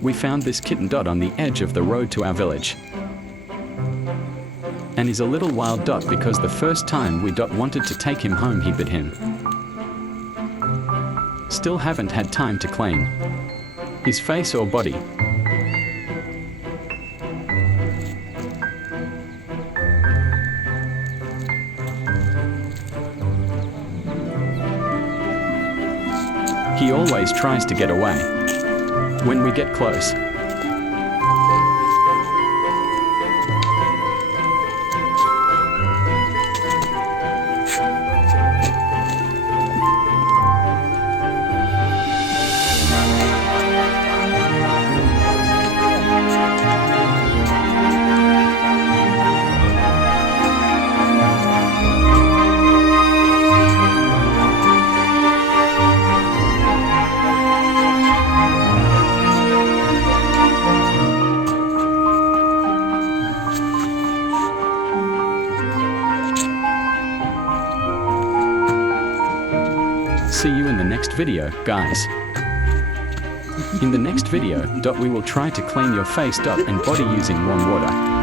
We found this kitten on the edge of the road to our village. And he's a little wild because the first time we wanted to take him home he bit him. Still haven't had time to clean his face or body. He always tries to get away when we get close. See you in the next video, guys. In the next video, we will try to clean your face and body using warm water.